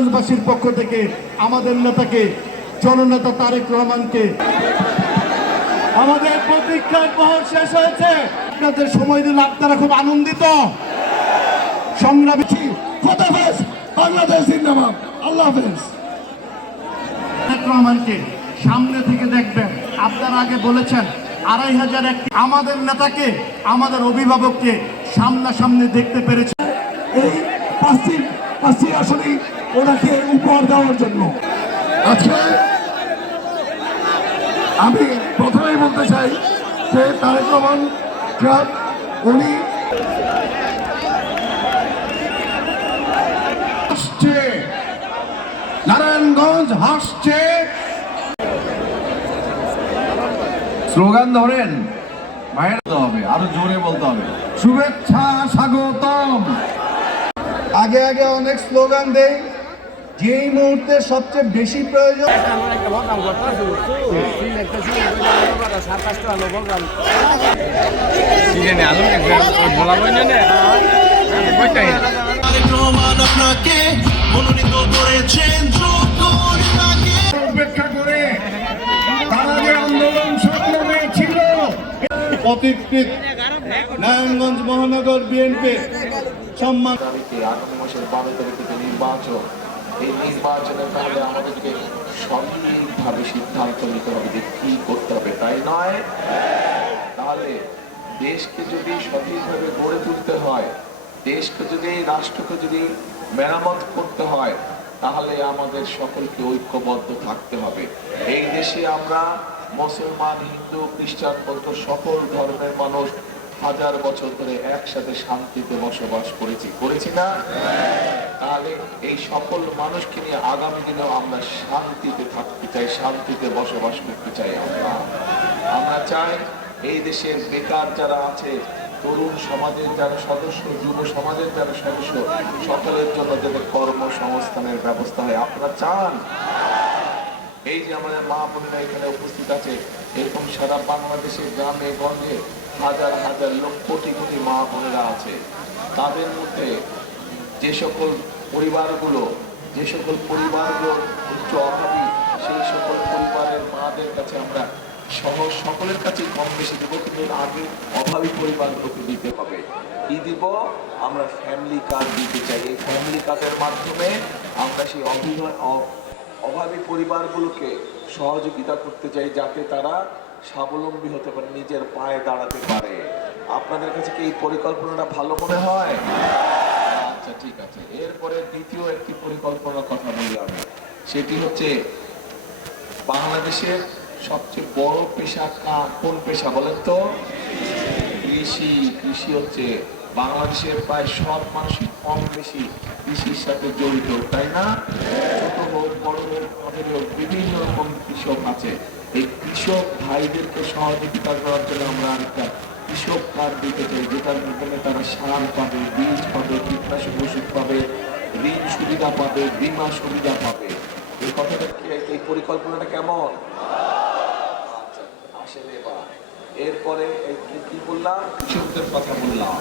নারায়ণগঞ্জবাসীর পক্ষ থেকে আমাদের নেতাকে, জননেতা তারেক রহমানকে। আমাদের প্রতীক্ষার প্রহর শেষ হয়েছে। আপনাদের সময় দিলে আপনারা খুব আনন্দিত। সংগ্রামী বাংলাদেশ জিন্দাবাদ। আল্লাহ হাফেজ। রহমানকে সামনে থেকে দেখবেন। আপনারা আগে বলেছেন, আড়াই হাজার একটি আমাদের নেতাকে, আমাদের অভিভাবককে সামনাসামনি দেখতে পেরেছে। এই পাঁচটি পাঁচটি আসনে ওনাকে উপহার দেওয়ার জন্য। আজকে আমি প্রথমেই বলতে চাই যে তারেক রহমান ক্লাব, উনি হাসছে। নারায়ণগঞ্জ হাসছে। স্লোগান ধরেন, মায়ের হবে, আরও জোরে বলতে হবে। শুভেচ্ছা স্বাগতম। আগে আগে অনেক স্লোগান দেই। যেই মুহূর্তে সবচেয়ে বেশি প্রয়োজন উপেক্ষা করে তারা যে আন্দোলন সংগ্রামে ছিল অতিকৃত নারায়ণগঞ্জ মহানগর বিএনপি সম্মান আগামী মাসের বারো তারিখে যে নির্বাচন এই তাহলে আমাদেরকে সঠিকভাবে সিদ্ধান্ত নিতে হবে যে কি করতে হবে, তাই নয়? তাহলে দেশকে যদি সঠিকভাবে গড়ে তুলতে হয়, দেশকে যদি, রাষ্ট্রকে যদি মেরামত করতে হয়, তাহলে আমাদের সকলকে ঐক্যবদ্ধ থাকতে হবে। এই দেশে আমরা মুসলমান, হিন্দু, খ্রিস্টান বলতো সকল ধর্মের মানুষ হাজার বছর ধরে একসাথে শান্তিতে বসবাস করেছি। করেছি না? তাহলে এই সকল মানুষকে নিয়ে আগামী দিনেও আমরা শান্তিতে থাকতে চাই, শান্তিতে বসবাস করতে চাই আমরা। আমরা চাই এই দেশের বেকার যারা আছে, তরুণ সমাজের যারা সদস্য, যুব সমাজের যারা সদস্য, সকলের জন্য যাতে কর্মসংস্থানের ব্যবস্থা হয়। আপনারা চান? এই যে আমাদের মা বোনেরা এখানে উপস্থিত আছে, এরকম সারা বাংলাদেশের গ্রামে, গঞ্জে হাজার হাজার লোক, কোটি কোটি মা বোনেরা আছে। তাদের মধ্যে যে সকল পরিবারগুলো, যে সকল পরিবারগুলো উচ্চ অভাবী সেই সকল পরিবারের মাদের কাছে আমরা সহ সকলের কাছে কম বেশি দেবো, কিন্তু আগে অভাবী পরিবারগুলোকে দিতে হবে। কি দিব? আমরা ফ্যামিলি কার্ড দিতে চাই। এই ফ্যামিলি কার্ডের মাধ্যমে আমরা সেই অভিনয় অভাবী পরিবারগুলোকে সহযোগিতা করতে চাই, যাতে তারা স্বাবলম্বী হতে পারে, নিজের পায়ে দাঁড়াতে পারে। আপনাদের কাছে কি এই পরিকল্পনাটা ভালো মনে হয়? আচ্ছা ঠিক আছে। এরপরে দ্বিতীয় একটি পরিকল্পনার কথা বলি আমি সেটি হচ্ছে বাংলাদেশের সবচেয়ে বড় পেশা কোন পেশা বলেন তো? কৃষি। কৃষি হচ্ছে বাংলাদেশের প্রায় সব মানুষই কম বেশি কৃষির সাথে জড়িত, তাই না? ছোট হোক, বড় হোক আমাদের বিভিন্ন রকম কৃষক আছে। এই কৃষক ভাইদেরকে সহযোগিতা করার জন্য আমরা একটা কৃষক কার্ড দিতে চাই যেটার মাধ্যমে তারা সার পাবে বীজ পাবে কীটনাশক ওষুধ পাবে ঋণ সুবিধা পাবে বীমা সুবিধা পাবে। এই কথাটা কি এই পরিকল্পনাটা কেমন? আচ্ছা, এরপরে কি বললাম? কৃষকদের কথা বললাম।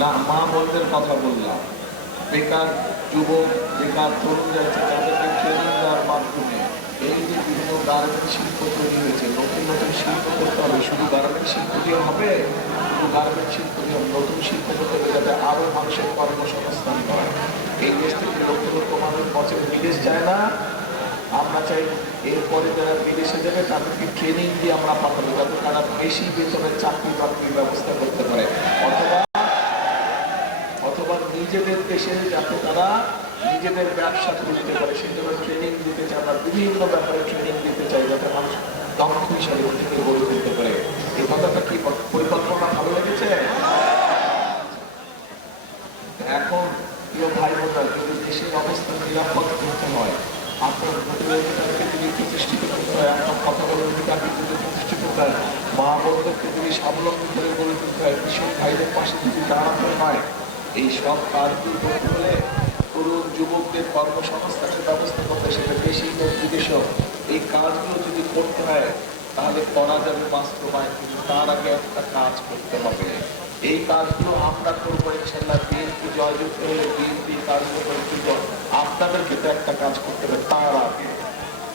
না মা বোনদের কথা বললাম। বেকার যুবক, বেকার তরুণ যাচ্ছে তাদেরকে ট্রেনিং দেওয়ার মাধ্যমে এই যে বিভিন্ন গার্মেন্ট শিল্প তৈরি হয়েছে, নতুন নতুন শিল্প করতে হবে। শুধু গার্মেন্ট শিল্প দিয়ে হবে, শুধু গার্মেন্ট শিল্প দিয়ে। নতুন শিল্প করতে হবে যাতে আরও মানুষের কর্মসংস্থান হয়। এই দেশ থেকে লক্ষ লক্ষ মানুষ বছর বিদেশ যায় না। আমরা চাই এরপরে যারা বিদেশে যাবে, তাদেরকে ট্রেনিং দিয়ে আমরা পাঠাবো, যাতে তারা বেশি বেতনের চাকরি বাকরির ব্যবস্থা করতে পারে। অথবা নিজেদের দেশে যাতে তারা নিজেদের ব্যবসা খুলতে পারে, সেই জন্য ট্রেনিং দিতে চাই আমরা বিভিন্ন ব্যাপারে ট্রেনিং দিতে চাই যাতে মানুষ দক্ষ হিসাবে থেকে গড়ে তুলতে পারে। এই কথাটা কি পরিকল্পনা ভালো লেগেছে? এখন প্রিয় ভাই বোনরা, যদি দেশের অবস্থা নিরাপদ করতে হয় হয় মা বোনদেরকে যদি স্বাবলম্বী করে গড়ে তুলতে হয়, কৃষক ভাইদের পাশে যদি দাঁড়াতে হয় এই সব করতে হলে তরুণ যুবকদের কর্মসংস্থানের ব্যবস্থা করতে সেটা দেশি হোক এই কাজগুলো যদি করতে হয়, তাহলে করা যাবে বাস্তবায়ন কিন্তু তার আগে একটা কাজ করতে হবে। এই কাজগুলো আমরা করব ইনশাল্লাহ বিএনপি জয়যুক্ত হলে বিএনপি কাজগুলো করে কিন্তু আপনাদেরকে তো একটা কাজ করতে হবে তার আগে।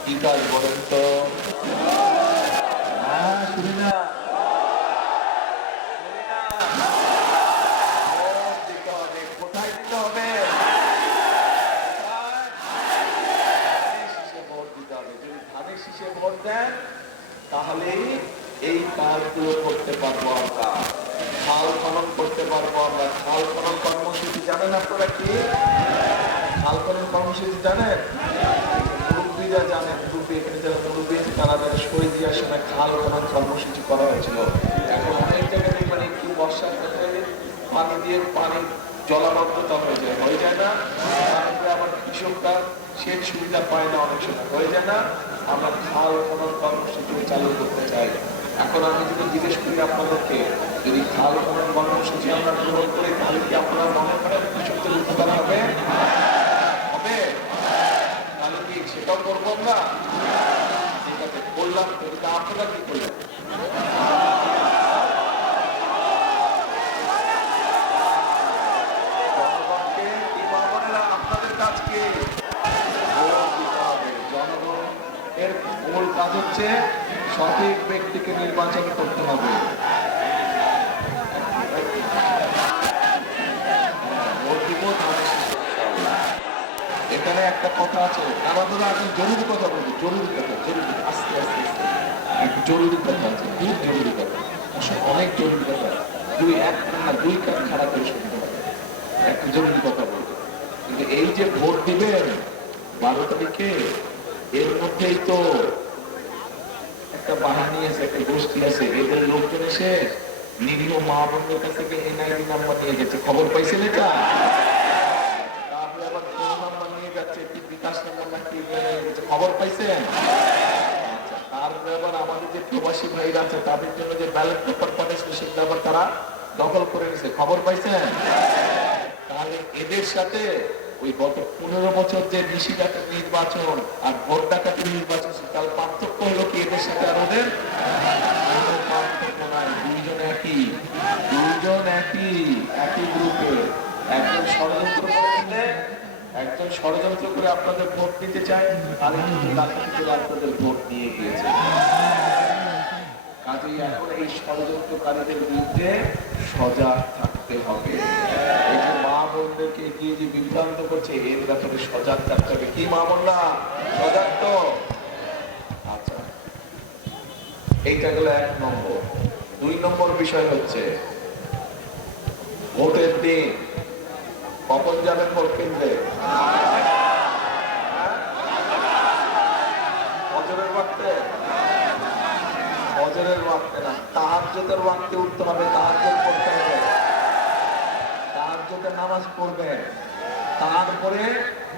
কি কাজ বলেন তো? হ্যাঁ শুনি না শুনি না। ভোট দিতে হবে। কোথায় দিতে হবে কোথায়? ধানের শীষে ভোট দিতে হবে যদি ধানের শীষে ভোট দেন তাহলেই এই কাজগুলো করতে পারব আমরা। খাল খনন করতে পারব আমরা। খাল খনন কর্মসূচি জানেন আপনারা কি? খাল খনন কর্মসূচি জানেন? এখানে অনেক মানে বর্ষার পানি দিয়ে পানি জলাবদ্ধতা হয়ে যায়। হয়ে যায় না? আবার কৃষকরা সেচ সুবিধা পায় না অনেক সময়। হয়ে যায় না আমরা খাল খনন কর্মসূচি চালু করতে চাই। এখন আমি যদি জিজ্ঞেস করি আপনাদেরকে যদি খাল খনন কর্মসূচি আমরা গ্রহণ করি তাহলে কি আপনারা মনে করেন কৃষকদের উপকার হবে? হবে। তাহলে কি সেটাও করব আমরা? ঠিক আছে তো, আপনারা কি করলেন জনগণকে কি জনগণেরা আপনাদের কাজকে ভোট দিতে হবে জনগণ এর মূল কাজ হচ্ছে সঠিক ব্যক্তিকে নির্বাচন করতে হবে। এখানে একটা কথা আছে। আমাদের আমি জরুরি কথা বলব জরুরি কথা, জরুরি। আস্তে আস্তে আস্তে। জরুরি কথা আছে খুব জরুরি কথা। অনেক জরুরি কথা। দুই এক না দুই কান খারাপ করে শুনতে হবে। একটা জরুরি কথা বলব। কিন্তু এই যে ভোট দিবেন, বারো তারিখে, এর মধ্যেই তো একটা বাহিনী আছে একটা গোষ্ঠী আছে এদের লোকজন এসে নিরীহ মা বোনদের কাছ থেকে এনআইডি নাম্বার নিয়ে গেছে। খবর পাইছেন এটা? তারপরে আবার আচ্ছা, আমাদের যে প্রবাসী আছে তাদের জন্য যে পেপার আবার তারা দখল করে নিছে। খবর পাইছেন? তাহলে এদের সাথে ওই গত পনেরো বছর যে নিশি ডাকাত নির্বাচন আর ভোট ডাকাতের নির্বাচন তার পার্থক্য হলো কি? এদের সাথে আর ওদের পার্থক্য নাই। দুইজন একই। দুইজন একই একই গ্রুপে। একজন ষড়যন্ত্র করে একজন ষড়যন্ত্র করে আপনাদের ভোট নিতে চায়, আরেকজন ডাকাতি করে আপনাদের ভোট নিয়ে গিয়েছে। কাজেই এখন এই ষড়যন্ত্রকারীদের বিরুদ্ধে সজাগ থাকতে হবে। যে বিভ্রান্ত করছে, এর ব্যাপারে সজাগ থাকতে হবে। কি, মা বোনরা সজাগ তো। আচ্ছা। এইটা গেল এক নম্বর। দুই নম্বর বিষয় হচ্ছে, ভোটের দিন, কখন যাবেন ভোট কেন্দ্রে? বছরের ওয়াক্তে? ফজরের ওয়াক্তে না। তাহাজ্জুদের ওয়াক্তে উঠতে হবে তাহার পড়তে হবে। তাহাজ্জুদের নামাজ পড়বে। তারপরে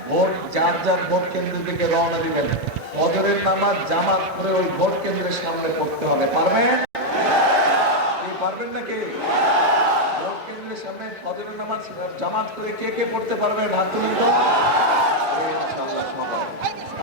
ভোট, যার যার ভোট কেন্দ্রের দিকে রওনা দিবেন। ফজরের নামাজ, জামাত করে ওই ভোট কেন্দ্রের সামনে পড়তে হবে। পারবে পারবেন নাকি? ভোট কেন্দ্রের সামনে নামাজ, জামাত করে কে কে পড়তে পারবে? হাত তুলুন তো সবাই।